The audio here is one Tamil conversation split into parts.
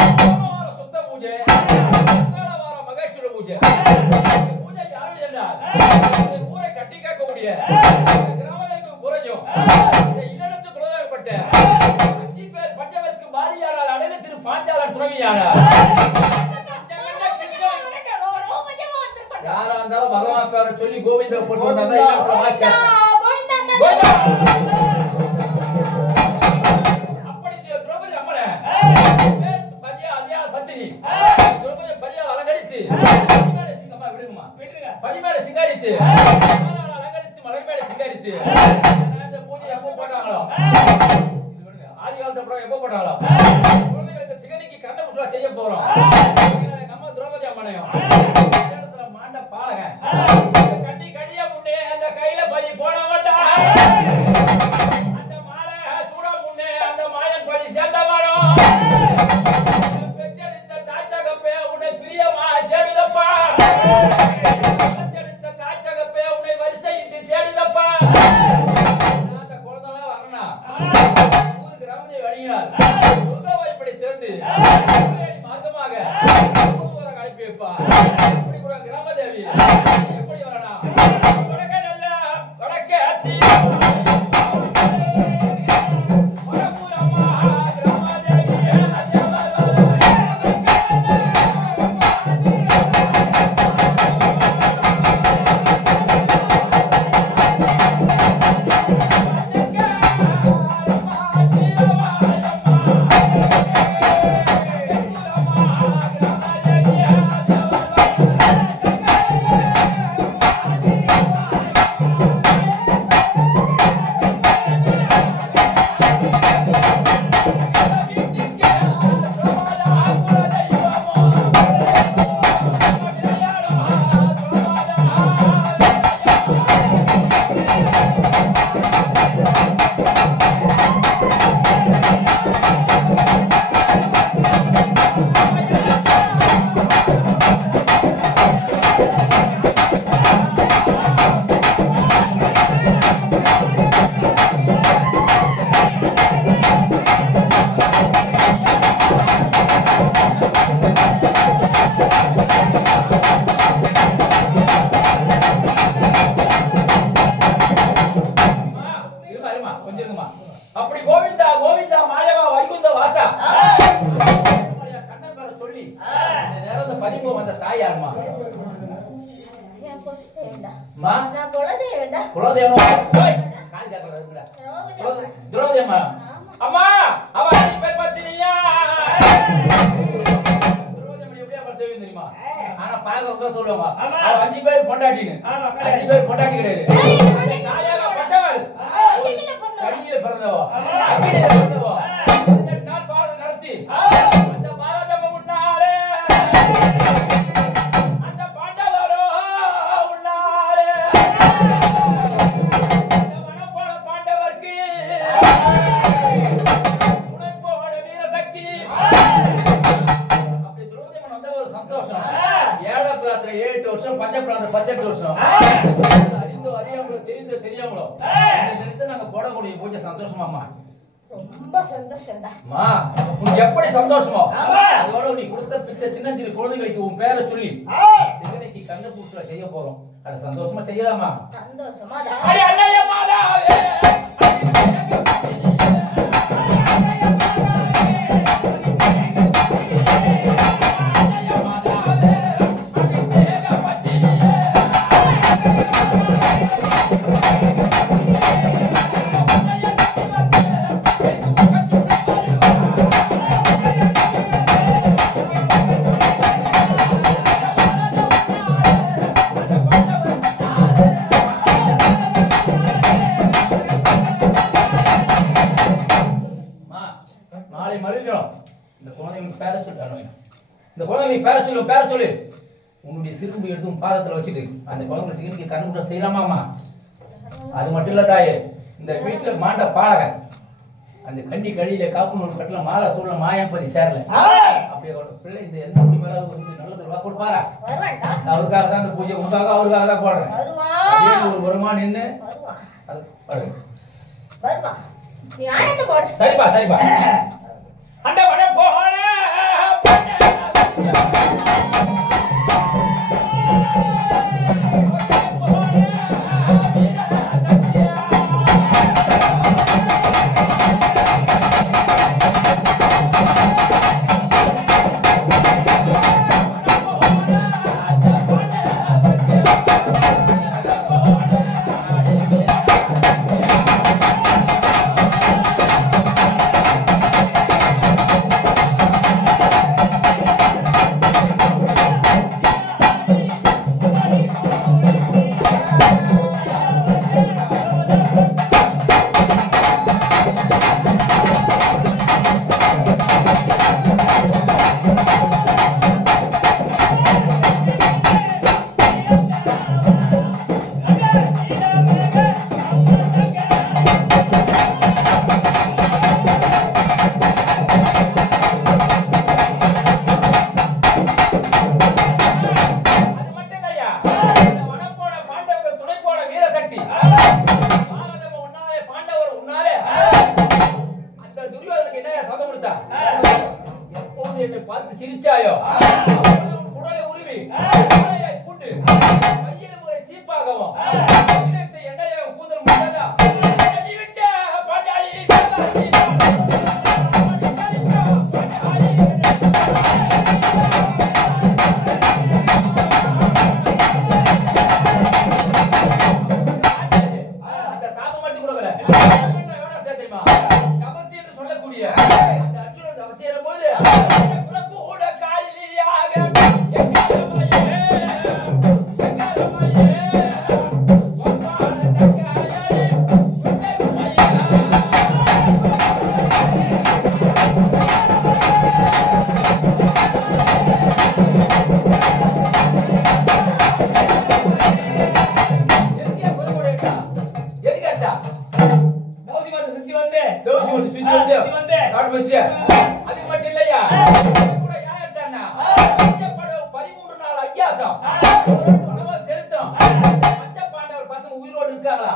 சோமவார சுத்த பூஜை, மங்களவார மகேஸ்வர பூஜை. பூஜை யாரும் என்றால் ஊரை கட்டி காக்கக்கூடிய கிராமத்திற்கு குறையும் இந்த இல்லத்து குலதேவப்பட்ட 5 பேர் பஞ்சவர்க்கு பாரியாளர் அழகு திரு பாஞ்சாலர் துறவியாளர். யாரா இருந்தாலும் பகவான் பேரை சொல்லி கோவிந்த போட்டு வந்தாங்க. அப்படி திரௌபதி அம்மனை பத்தினி திரௌபதி பரியால் அலங்கரித்து பதிமேடை சிங்காரித்து அலங்கரித்து மலைமேடை சிங்காரித்து இந்த பூஜை எப்போ போட்டாங்களோ ஆதி காலத்து அப்புறம் எப்போ போட்டாங்களோ குழந்தைகளுக்கு சிகனிக்கு கண்ண புஷ்பா செய்ய போறோம். நம்ம திரௌபதி அம்மனையும் மாண்ட பாலகன் கட்டி கடிய முன்னே அந்த கையில பலி போட மாட்டான். அந்த மாலை சூட முன்னே அந்த மாயன் பலி சேர்ந்த வரும். பெற்றெடுத்த தாய்ச்சகப்பே உன்னை பிரியமா சேருதப்பா. பெற்றெடுத்த தாய்ச்சகப்பே உன்னை வரிசையிட்டு சேருதப்பா. அந்த குழந்தைலாம் வரணும் ஊருக்கு ரமணி வழியால் துர்காவை இப்படி திறந்து மார்க்கமாக அனுப்பி வைப்பா. கிராமதேவி எப்படி வரணும் வடக்க நல்ல வடக்க அத்தி வடபூரம்மா கிராமதேவி அப்படி கோவிந்தா கோவிந்தா மாயவா வைகுந்த வாசா கண்ணன் பேர சொல்லி இந்த நேரத்தை பதிவு வந்த தாயாருமா திரௌபதி அம்மா அம்மா அவ பேர் பத்தினியா திரௌபதி அம்மா எப்படியா பத்தினி தெரியுமா? ஆனா பாக்க சொல்லுவாங்க 5 பேர் பொண்டாட்டின்னு. 5 பேர் பொண்டாட்டி கிடையாது. தாயாக பட்டவள் கடியில பிறந்தவோ அக்கினியில பிறந்தவோ 18 நாள் பாரதம் நடத்தி அந்த பாரதம் முன்னாலே அந்த பாண்டவரோ உன்னாலே இந்த வனப்போட பாண்டவர்க்கு உழைப்போட வீரசக்தி அப்படி திரௌபதி அம்மன் வந்த ஒரு சந்தோஷம். 7 பிராத்திர 7 வருஷம், பஞ்ச பிராத்திர 18 வருஷம் அறியாமலோ தெரிந்து தெரியாமலோ நாங்க போடக்கூடிய பூஜை சந்தோஷமாமா? ரொம்ப சந்தோஷம்டா. உனக்கு எப்படி சந்தோஷமோ அதோட நீ கொடுத்த பிச்சை சின்ன சின்ன குழந்தைகளுக்கு உன் பேரை சொல்லி சிகனைக்கு கண்ணு பூட்டுல செய்ய போறோம். அது சந்தோஷமா செய்யலாமா? சந்தோஷமா பேர சொல்லு உன்னுடைய திரும்பி எடுத்து பாதத்துல வச்சுட்டு அந்த குழந்தை சிகனுக்கு கண்ணுக்குள்ள செய்யலாமாமா? அது மட்டும் இல்ல தாயே, இந்த வீட்டுல மாண்ட பாலகன் அந்த கண்டி கழியில காப்பு நூல் கட்டல மாலை சூழல மாயம்பதி சேரல அப்படி பிள்ளை இந்த எந்த முடி மேல நல்லது ரூபா கொடுப்பாரா? அவருக்காக தான் இந்த பூஜை உண்டாக அவருக்காக தான் போடுறேன். ஒரு வருமா நின்று சரிப்பா சரிப்பா அந்த வட போன எப்போது என்னை பார்த்து சிரிச்சாயோ குடலை உருவி பூண்டு கையில் முறை சீப்பாகவும் எண்ணெயை கூந்தல் முட்டதா அது மட்டும் இல்லையா கூட யார் எடுத்தானா 13 நாள் அத்தியாசம் செலுத்தும் மஞ்ச பாண்டவர் பசங்க உயிரோடு இருக்காங்களா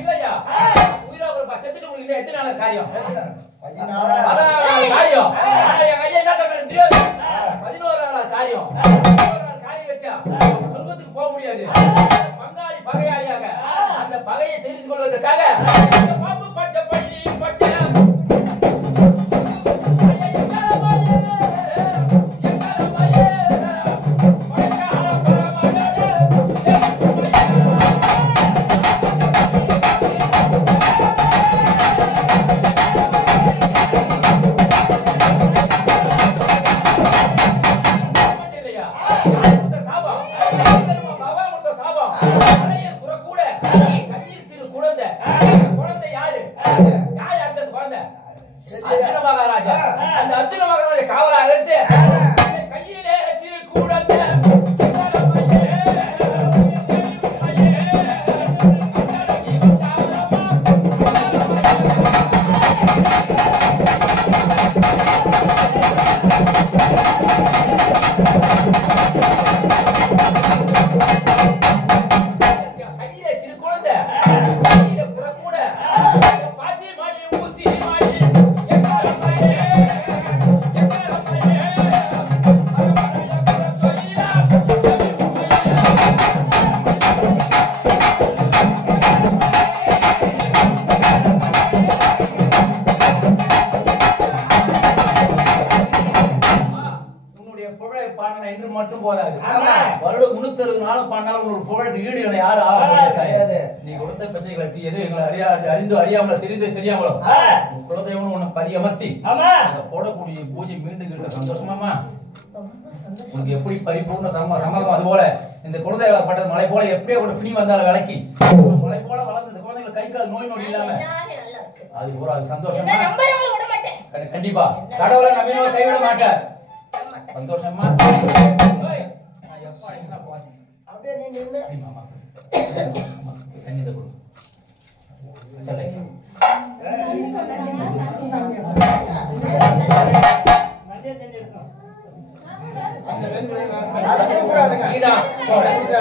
இல்லையா உயிரோடு செத்துட்டு உங்களுக்கு எத்தனை நாள் காரியம் 14 நாள் காரியம் என் ஐயா என்ன தெரியாது 11 நாள் காரியம் 11 நாள் காரியம் வச்சா சொர்க்கத்துக்கு போக முடியாது பங்காளி பகையாளியாக அந்த பகையை தெரிந்து கொள்வதற்காக பாம்பு பச்சை பள்ளி பச்சை மட்டும் போதாது வருடம் 360 நாளும் பண்ணாலும் உங்களுக்கு புகழுக்கு ஈடு யாரு ஆகாது நீ கொடுத்த பிரச்சனைகளை எது எங்களை அறிந்து அறியாமல தெரியாமலோ குலதெய்வம் உன்னை பதியமர்த்தி போடக்கூடிய பூஜை மீண்டும் கிட்ட சந்தோஷமாமா உனக்கு எப்படி பரிபூர்ண சம்மதம் அது போல இந்த குலதெய்வப்பட்டது மலை போல எப்படியே ஒரு பிணி வந்தாலும் விளக்கி மலை போல வளர்ந்து இந்த குழந்தைகள் கை கால் நோய் நொடி இல்லாம அது ஒரு சந்தோஷமா கண்டிப்பா கடவுளை நம்பினவ கைவிட மாட்டார் சந்தோஷமா அப்படியே நீ நின்னு மாமா கண்ணித கொடு चले Bye.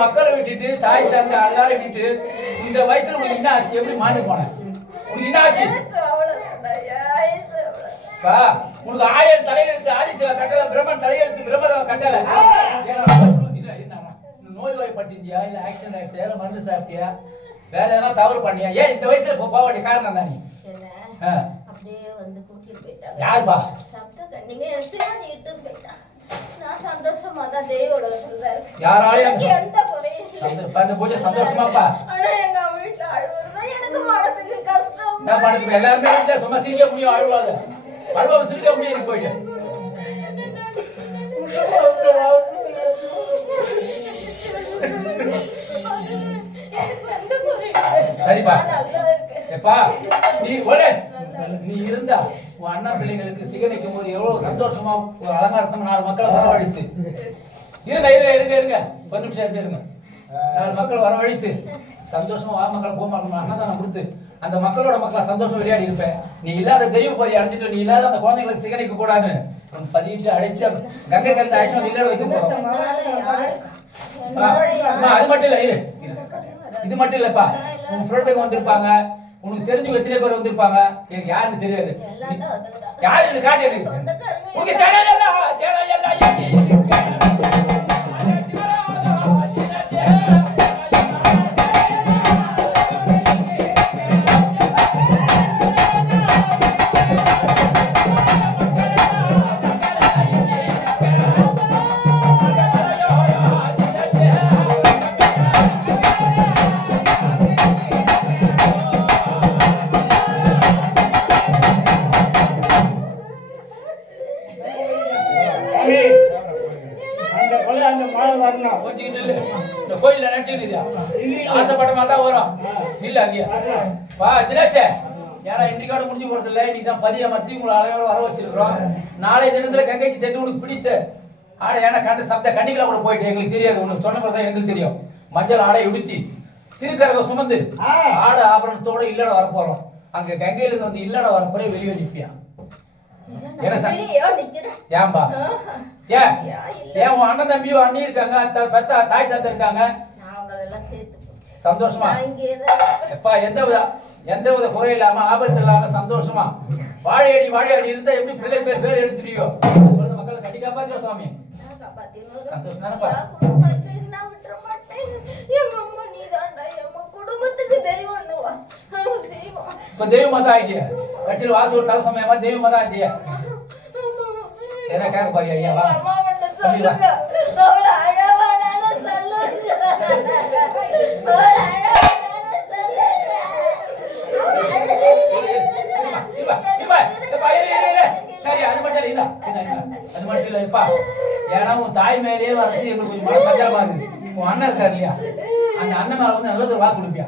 மக்களை விட்டுட்டு தாய் தந்தை எல்லாரும் விட்டு இந்த வயசுல உனக்கு என்ன ஆச்சு? எப்படி மாண்டு போன? உனக்கு என்ன ஆச்சு? உனக்கு 1000 தலையெழுத்து ஆதிசிவ கட்டளை, பிரம்மன் தலையெழுத்து பிரம்மதேவ கட்டளை. நோய் பட்டிருந்தியா? இல்ல ஆக்சிடென்ட் ஆயிடுச்சு? இல்ல மருந்து சாப்பிட்டியா? வேற எதனா தவறு பண்ணியா? ஏன் இந்த வயசுல போக வேண்டிய காரணம் தான்? நீ அப்படியே வந்து கூட்டிட்டு போயிட்டாங்க. யாருப்பா? நீங்க இட்டு போயிட்டாங்க. நான் சந்தோஷமா தான் தேவோட சொல்றாரு. யாராலையும் எந்த குறையும் அந்த பூஜை சந்தோஷமாப்பா. ஆனா எங்க வீட்டுல அழுவுறது எனக்கு மனசுக்கு கஷ்டம். நான் பண்ணுது எல்லாருமே வீட்டுல சும்மா சிரிக்க முடியும், அழுவாது அழுவாது சிரிக்க முடியாது. போயிட்டு சரிப்பா. எப்பா நீ இருந்தா உன் அண்ணா பிள்ளைங்களுக்கு சிகனிக்கும் போது எவ்வளவு சந்தோஷமா ஒரு அலங்காரத்தமா 4 மக்களை வரவழைத்து இருங்க 10 நிமிஷம் இருங்க. 4 மக்களை வரவழைத்து சந்தோஷமா வா மக்களை போக மாட்டோம் அன்னதானம் கொடுத்து அந்த மக்களோட மக்களா சந்தோஷம் விளையாடி இருப்பேன். நீ இல்லாத தெய்வ போய் அடைஞ்சிட்டு நீ இல்லாத அந்த குழந்தைங்களுக்கு சிகனிக்க கூடாது பதிட்டு அழைத்து கங்கை கருத்து ஆயுஷ்மதி இல்ல வைக்க போறோம். அது மட்டும் இல்ல இது மட்டும் இல்லப்பா. உன் ஃப்ரெண்டுக்கு வந்திருப்பாங்க, உனக்கு தெரிஞ்சு எத்தனை பேர் வந்திருப்பாங்க, எனக்கு யாருன்னு தெரியாது. யாரு காட்டி உனக்கு கோயில நினைச்சுக்கிட்டு ஆசைப்பட்ட மாதிரி தான் வரும். இல்ல அங்கேயா வா தினேஷ். ஏன்னா இன்றைக்காடு முடிஞ்சு போறது இல்ல. இன்னைக்குதான் பதிய மத்தி உங்களை அலையோட வர வச்சிருக்கிறோம். நாளைய தினத்துல கங்கைக்கு சென்று உனக்கு பிடித்து ஆடை ஏன்னா கண்டு சப்த கண்டிகளா கூட போயிட்டு எங்களுக்கு தெரியாது. உனக்கு சொன்ன பிறகு எங்களுக்கு தெரியும். மஞ்சள் ஆடை உடுத்தி திருக்கரக சுமந்து ஆடை ஆபரணத்தோட இல்லட வர போறோம். அங்க கங்கையில இருந்து வந்து இல்லட வரப்போறே வெளியே நிற்பியா. ஏன்பா ஏன் உன் அண்ணன் தம்பியும் அண்ணி இருக்காங்க, தாய் தந்தை இருக்காங்க, சந்தோஷமா எப்பா எந்த வித குறை இல்லாம ஆபத்து இல்லாம சந்தோஷமா வாழையடி இருந்தா எப்படி பிள்ளை பேர் எடுத்துறியோ மக்களை கட்டி காப்பாத்தியோ சுவாமி. சந்தோஷம் தானப்பா. இப்ப தெய்வமா தான் ஆகிட்டியா? கட்சியில் வாசல் தலை சமயமா தெய்வமா தான் ஆகிட்டியா? என்ன கேட்க பாரியா? ஐயா வா சரி அது மட்டும் இல்ல அது மட்டும் இல்லப்பா. ஏன்னா உன் தாய் மேலேயே வந்து எங்களுக்கு கொஞ்சம் மன சஞ்சலமா இருக்கு. உன் அண்ணன் இருக்காரு இல்லையா, அந்த அண்ணன் மேல வந்து நல்லது வாக்கு கொடுப்பியா?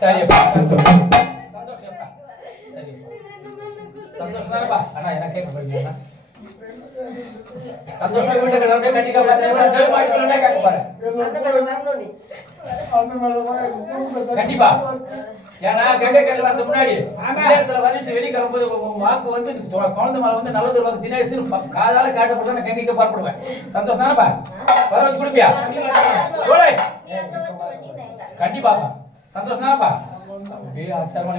சரிப்பா சந்தோஷம்ப்பா. சரி சந்தோஷம் தானப்பா. ஆனா என்ன கேட்க போறீங்க? சந்தோஷமா வீட்டை கிளம்பி கட்டிக்க பார்த்து கேட்க போறேன். கண்டிப்பா. ஏன்னா கங்கை கரையில் வரது முன்னாடி இடத்துல வர்ணிச்சு வெளியே கிளம்பும்போது வாக்கு வந்து குழந்தை மேல வந்து நல்லது வாக்கு தினேஷ் காதால காட்டப்பட்டு நான் கங்கைக்கு புறப்படுவேன். சந்தோஷம் தானப்பா? வர வச்சு கொடுப்பியா? கண்டிப்பாப்பா. சந்தோஷம் தானப்பா? அப்படியே ஆச்சாரமா